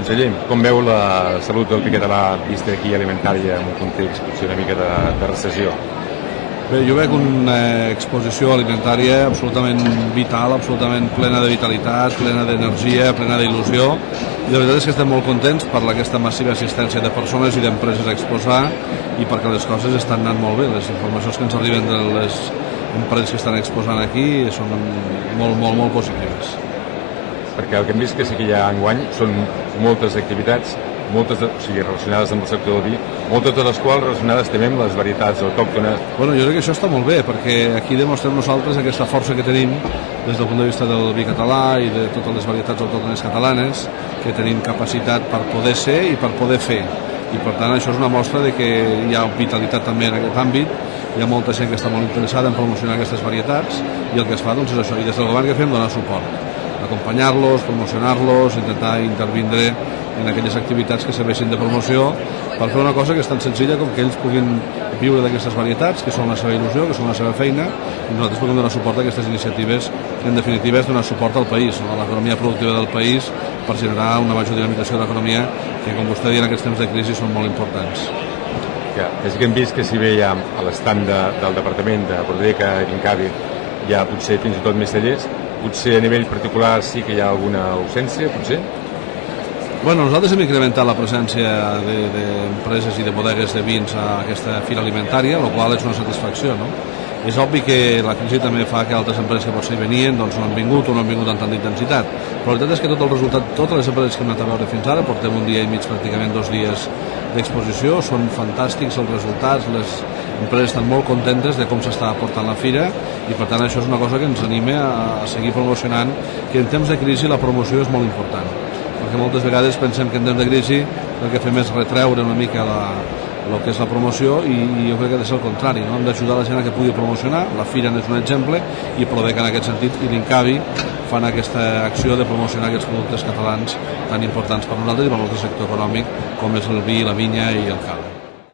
Conseller, com veu la salut del vi català vista aquí alimentària en un context potser una mica de recessió? Bé, jo veig una exposició alimentària absolutament vital, absolutament plena de vitalitat, plena d'energia, plena d'il·lusió. I la veritat és que estem molt contents per aquesta massiva assistència de persones i d'empreses a exposar i perquè les coses estan anant molt bé. Les informacions que ens arriben de les empreses que estan exposant aquí són molt positives. Perquè el que hem vist que sí que hi ha enguany són moltes activitats, relacionades amb el sector del vi, moltes de les quals relacionades també amb les varietats autòctones. Bueno, jo crec que això està molt bé, perquè aquí demostrem nosaltres aquesta força que tenim des del punt de vista del vi català i de totes les varietats autòctones catalanes, que tenim capacitat per poder ser i per poder fer. I per tant això és una mostra de que hi ha vitalitat també en aquest àmbit, hi ha molta gent que està molt interessada en promocionar aquestes varietats i el que es fa doncs, és això, i des del govern que fem donar suport, acompanyar-los, promocionar-los, intentar intervindre en aquelles activitats que serveixin de promoció per fer una cosa que és tan senzilla com que ells puguin viure d'aquestes varietats, que són la seva il·lusió, que són la seva feina, i nosaltres puguem donar suport a aquestes iniciatives, que en definitiva és donar suport al país, a l'economia productiva del país, per generar una major dinamització de l'economia, que com vostè deia en aquests temps de crisi són molt importants. És que hem vist que si bé hi ha a l'estand del Departament de Prodeca i Incavi hi ha potser fins i tot més tallers, potser a nivell particular sí que hi ha alguna ausència, potser? Bueno, nosaltres hem incrementat la presència d'empreses i de bodegues de vins a aquesta fira alimentària, el qual és una satisfacció, no? És obvi que la crisi també fa que altres empreses que potser hi venien doncs no han vingut o no han vingut amb tanta intensitat, però la veritat és que tot el resultat, totes les empreses que hem anat a veure fins ara, portem un dia i mig, pràcticament 2 dies d'exposició, són fantàstics els resultats, les empreses estan molt contentes de com s'està portant la fira i per tant això és una cosa que ens anima a seguir promocionant, que en temps de crisi la promoció és molt important, perquè moltes vegades pensem que en temps de crisi el que fem és retreure una mica el que és la promoció i jo crec que ha de ser el contrari, no? Hem d'ajudar la gent a que pugui promocionar, la fira n'és un exemple i Prodeca en aquest sentit i l'Incavi fan aquesta acció de promocionar aquests productes catalans tan importants per nosaltres i per el nostre sector econòmic com és el vi, la vinya i el cava.